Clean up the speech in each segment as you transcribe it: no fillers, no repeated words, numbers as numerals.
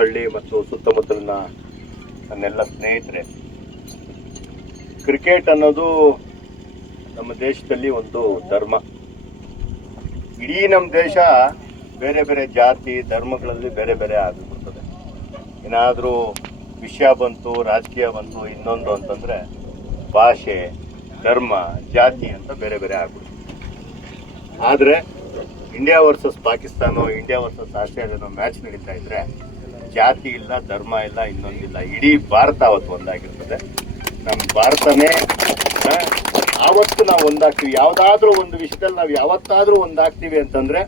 ಹೊಸಳ್ಳಿ ಮತ್ತು ಸುತ್ತಮುತ್ತಲಿನ ನನ್ನೆಲ್ಲ ಸ್ನೇಹಿತರೆ, ಕ್ರಿಕೆಟ್ ಅನ್ನೋದು ನಮ್ಮ ದೇಶದಲ್ಲಿ ಒಂದು ಧರ್ಮ. ಇಡೀ ನಮ್ಮ ದೇಶ ಬೇರೆ ಬೇರೆ ಜಾತಿ ಧರ್ಮಗಳಲ್ಲಿ ಬೇರೆ ಬೇರೆ ಆಗಿಬಿಡ್ತದೆ. ಏನಾದರೂ ವಿಷಯ ಬಂತು, ರಾಜಕೀಯ ಬಂತು, ಇನ್ನೊಂದು ಅಂತಂದ್ರೆ ಭಾಷೆ, ಧರ್ಮ, ಜಾತಿ ಅಂತ ಬೇರೆ ಬೇರೆ ಆಗ್ಬಿಡುತ್ತೆ. ಆದರೆ India versus Pakistan, India versus ಆಸ್ಟ್ರೇಲಿಯಾನೋ ಮ್ಯಾಚ್ ನಡೀತಾ ಇದ್ರೆ ಜಾತಿ ಇಲ್ಲ, ಧರ್ಮ ಇಲ್ಲ, ಇನ್ನೊಂದಿಲ್ಲ, ಇಡೀ ಭಾರತ ಅವತ್ತು ಒಂದಾಗಿರ್ತದೆ. ನಮ್ಮ ಭಾರತನೇ ಆವತ್ತು ನಾವು ಒಂದಾಗ್ತೀವಿ. ಯಾವುದಾದ್ರೂ ಒಂದು ವಿಷಯದಲ್ಲಿ ನಾವು ಯಾವತ್ತಾದ್ರೂ ಒಂದಾಗ್ತೀವಿ ಅಂತಂದ್ರೆ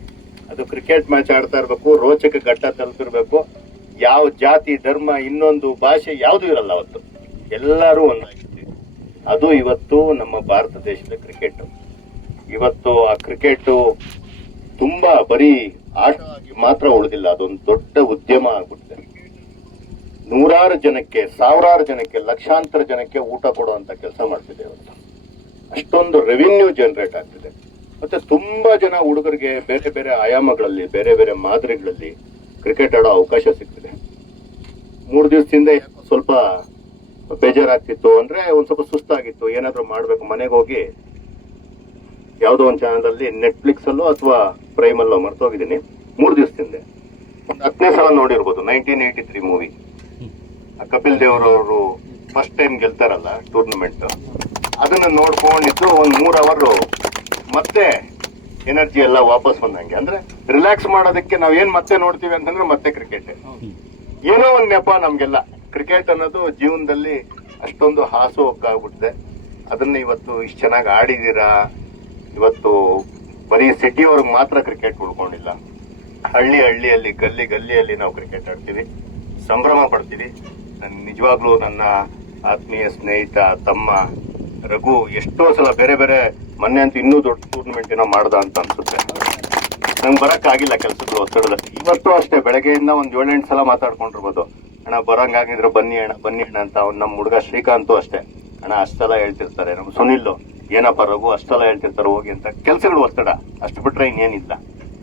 ಅದು ಕ್ರಿಕೆಟ್ ಮ್ಯಾಚ್ ಆಡ್ತಾ ಇರ್ಬೇಕು, ರೋಚಕ ಘಟ್ಟ ತಲುಪಿರ್ಬೇಕು. ಯಾವ ಜಾತಿ, ಧರ್ಮ, ಇನ್ನೊಂದು ಭಾಷೆ ಯಾವುದು ಇರಲ್ಲ, ಅವತ್ತು ಎಲ್ಲರೂ ಒಂದಾಗಿರ್ತೀವಿ. ಅದು ಇವತ್ತು ನಮ್ಮ ಭಾರತ ದೇಶದ ಕ್ರಿಕೆಟ್. ಇವತ್ತು ಆ ಕ್ರಿಕೆಟ್ ತುಂಬಾ ಬರೀ ಆಟ ಆಗಿ ಮಾತ್ರ ಉಳಿದಿಲ್ಲ, ಅದೊಂದು ದೊಡ್ಡ ಉದ್ಯಮ ಆಗ್ಬಿಟ್ಟಿದೆ. ನೂರಾರು ಜನಕ್ಕೆ, ಸಾವಿರಾರು ಜನಕ್ಕೆ, ಲಕ್ಷಾಂತರ ಜನಕ್ಕೆ ಊಟ ಕೊಡುವಂತ ಕೆಲಸ ಮಾಡ್ತಿದೆ ಇವತ್ತು. ಅಷ್ಟೊಂದು ರೆವಿನ್ಯೂ ಜನರೇಟ್ ಆಗ್ತಿದೆ. ಮತ್ತೆ ತುಂಬಾ ಜನ ಹುಡುಗರಿಗೆ ಬೇರೆ ಬೇರೆ ಆಯಾಮಗಳಲ್ಲಿ, ಬೇರೆ ಬೇರೆ ಮಾದರಿಗಳಲ್ಲಿ ಕ್ರಿಕೆಟ್ ಆಡೋ ಅವಕಾಶ ಸಿಗ್ತಿದೆ. 3 ದಿವಸದಿಂದ ಸ್ವಲ್ಪ ಬೇಜಾರಾಗ್ತಿತ್ತು, ಅಂದ್ರೆ ಒಂದ್ ಸ್ವಲ್ಪ ಸುಸ್ತಾಗಿತ್ತು, ಏನಾದ್ರೂ ಮಾಡ್ಬೇಕು, ಮನೆಗೆ ಹೋಗಿ ಯಾವುದೋ ಒಂದು ಚಾನಲ್ ಅಲ್ಲಿ, ನೆಟ್ಫ್ಲಿಕ್ಸ್ ಅಲ್ಲೋ ಅಥವಾ ಪ್ರೈಮ್ ಅಲ್ಲೋ ಮರ್ತೋಗಿದ್ದೀನಿ, 3 ದಿವಸದಿಂದ ಒಂದು 10ನೇ ಸಲ ನೋಡಿರ್ಬೋದು 1983 ಮೂವಿ. ಕಪಿಲ್ ದೇವ್ರವರು ಫಸ್ಟ್ ಟೈಮ್ ಗೆಲ್ತಾರಲ್ಲ ಟೂರ್ನಮೆಂಟ್, ಅದನ್ನ ನೋಡ್ಕೊಂಡಿದ್ದು ಒಂದು 3 ಅವರ್ ಮತ್ತೆ ಎನರ್ಜಿ ಎಲ್ಲ ವಾಪಸ್ ಬಂದಂಗೆ. ಅಂದ್ರೆ ರಿಲ್ಯಾಕ್ಸ್ ಮಾಡೋದಕ್ಕೆ ನಾವ್ ಏನ್ ಮತ್ತೆ ನೋಡ್ತೀವಿ ಅಂತಂದ್ರೆ ಮತ್ತೆ ಕ್ರಿಕೆಟ್. ಏನೋ ಒಂದ್ ನೆಪ ನಮ್ಗೆಲ್ಲ ಕ್ರಿಕೆಟ್ ಅನ್ನೋದು ಜೀವನದಲ್ಲಿ ಅಷ್ಟೊಂದು ಹಾಸು ಹೊಕ್ಕಾಗ್ಬಿಟ್ಟಿದೆ. ಅದನ್ನ ಇವತ್ತು ಇಷ್ಟು ಚೆನ್ನಾಗಿ ಆಡಿದೀರಾ. ಇವತ್ತು ಬರೀ ಸಿಟಿಯವ್ರಿಗೆ ಮಾತ್ರ ಕ್ರಿಕೆಟ್ ಉಳ್ಕೊಂಡಿಲ್ಲ, ಹಳ್ಳಿಯಲ್ಲಿ, ಗಲ್ಲಿಯಲ್ಲಿ ನಾವು ಕ್ರಿಕೆಟ್ ಆಡ್ತೀವಿ, ಸಂಭ್ರಮ ಪಡ್ತೀವಿ. ನಿಜವಾಗ್ಲೂ ನನ್ನ ಆತ್ಮೀಯ ಸ್ನೇಹಿತ ತಮ್ಮ ರಘು ಎಷ್ಟೋ ಸಲ ಬೇರೆ ಬೇರೆ, ಮೊನ್ನೆ ಅಂತೂ ಇನ್ನೂ ದೊಡ್ಡ ಟೂರ್ನಮೆಂಟ್ ಏನೋ ಮಾಡ್ದ ಅಂತ ಅನ್ಸುತ್ತೆ. ನಂಗೆ ಬರಕ್ಕಾಗಿಲ್ಲ ಕೆಲಸಗಳು ಒತ್ತಡದಲ್ಲಿ. ಇವತ್ತು ಅಷ್ಟೇ ಬೆಳಗ್ಗೆಯಿಂದ ಒಂದು 7-8 ಸಲ ಮಾತಾಡ್ಕೊಂಡಿರ್ಬೋದು. ಅಣ್ಣ ಬರಂಗಾಗಿದ್ರೆ ಬನ್ನಿ ಅಣ್ಣ ಅಂತ. ಅವ್ನು ನಮ್ಮ ಹುಡುಗ ಶ್ರೀಕಾಂತು ಅಷ್ಟೇ, ಅಣ್ಣ ಅಷ್ಟೆಲ್ಲ ಹೇಳ್ತಿರ್ತಾರೆ. ನಮ್ಮ ಸುನಿಲ್ ಏನಪ್ಪ ರಘು ಅಷ್ಟೆಲ್ಲ ಹೇಳ್ತಿರ್ತಾರೆ ಹೋಗಿ ಅಂತ. ಕೆಲಸಗಳು ಒತ್ತಡ ಅಷ್ಟು ಬಿಟ್ರೆ ಇನ್ನೇನಿಲ್ಲ.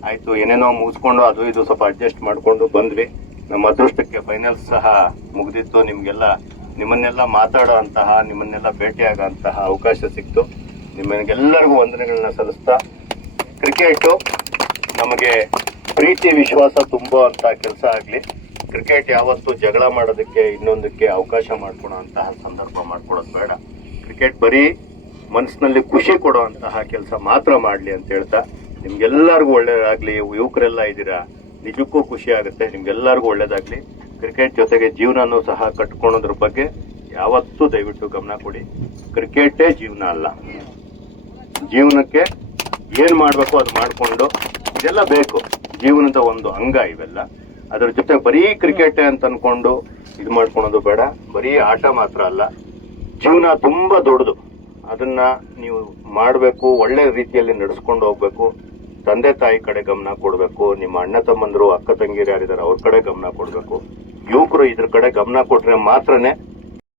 ಆಯ್ತು, ಏನೇನೋ ಮುಗಿಸ್ಕೊಂಡು ಅದು ಇದು ಸ್ವಲ್ಪ ಅಡ್ಜಸ್ಟ್ ಮಾಡ್ಕೊಂಡು ಬಂದ್ವಿ. ನಮ್ಮ ಅದೃಷ್ಟಕ್ಕೆ ಫೈನಲ್ಸ್ ಸಹ ಮುಗ್ದಿತ್ತು. ನಿಮ್ಮನ್ನೆಲ್ಲ ಮಾತಾಡೋ ಅಂತಹ, ನಿಮ್ಮನ್ನೆಲ್ಲ ಭೇಟಿಯಾಗಂತಹ ಅವಕಾಶ ಸಿಕ್ತು. ನಿಮಗೆಲ್ಲರಿಗೂ ವಂದನೆಗಳನ್ನ ಸಲ್ಲಿಸ್ತಾ, ಕ್ರಿಕೆಟ್ ನಮಗೆ ಪ್ರೀತಿ ವಿಶ್ವಾಸ ತುಂಬೋ ಅಂತ ಕೆಲಸ ಆಗ್ಲಿ. ಕ್ರಿಕೆಟ್ ಯಾವತ್ತೂ ಜಗಳ ಮಾಡೋದಕ್ಕೆ, ಇನ್ನೊಂದಕ್ಕೆ ಅವಕಾಶ ಮಾಡ್ಕೊಳೋ ಅಂತಹ ಸಂದರ್ಭ ಮಾಡ್ಕೊಡೋದು ಬೇಡ. ಕ್ರಿಕೆಟ್ ಬರೀ ಮನಸ್ಸಿನಲ್ಲಿ ಖುಷಿ ಕೊಡುವಂತಹ ಕೆಲಸ ಮಾತ್ರ ಮಾಡ್ಲಿ ಅಂತ ಹೇಳ್ತಾ, ನಿಮ್ಗೆಲ್ಲರಿಗೂ ಒಳ್ಳೇದಾಗ್ಲಿ. ಯುವಕರೆಲ್ಲ ಇದ್ದೀರಾ, ನಿಜಕ್ಕೂ ಖುಷಿ ಆಗುತ್ತೆ. ನಿಮ್ಗೆಲ್ಲರಿಗೂ ಒಳ್ಳೇದಾಗ್ಲಿ. ಕ್ರಿಕೆಟ್ ಜೊತೆಗೆ ಜೀವನನೂ ಸಹ ಕಟ್ಕೊಳೋದ್ರ ಬಗ್ಗೆ ಯಾವತ್ತೂ ದಯವಿಟ್ಟು ಗಮನ ಕೊಡಿ. ಕ್ರಿಕೆಟೇ ಜೀವನ ಅಲ್ಲ. ಜೀವನಕ್ಕೆ ಏನ್ ಮಾಡ್ಬೇಕು ಅದು ಮಾಡ್ಕೊಂಡು, ಇದೆಲ್ಲ ಬೇಕು, ಜೀವನದ ಒಂದು ಅಂಗ ಇವೆಲ್ಲ. ಅದ್ರ ಜೊತೆ ಬರೀ ಕ್ರಿಕೆಟ್ ಅಂತ ಅನ್ಕೊಂಡು ಇದು ಮಾಡ್ಕೊಳೋದು ಬೇಡ. ಬರೀ ಆಟ ಮಾತ್ರ ಅಲ್ಲ, ಜೀವನ ತುಂಬಾ ದೊಡ್ಡದು. ಅದನ್ನ ನೀವು ಮಾಡಬೇಕು, ಒಳ್ಳೆ ರೀತಿಯಲ್ಲಿ ನಡೆಸ್ಕೊಂಡು ಹೋಗ್ಬೇಕು. ತಂದೆ ತಾಯಿ ಕಡೆ ಗಮನ ಕೊಡ್ಬೇಕು. ನಿಮ್ಮ ಅಣ್ಣ ತಮ್ಮಂದ್ರು, ಅಕ್ಕ ತಂಗಿರು ಯಾರಿದ್ದಾರೆ ಅವ್ರ ಕಡೆ ಗಮನ ಕೊಡ್ಬೇಕು. ಯುವಕರು ಇದ್ರ ಕಡೆ ಗಮನ ಕೊಟ್ರೆ ಮಾತ್ರನೇ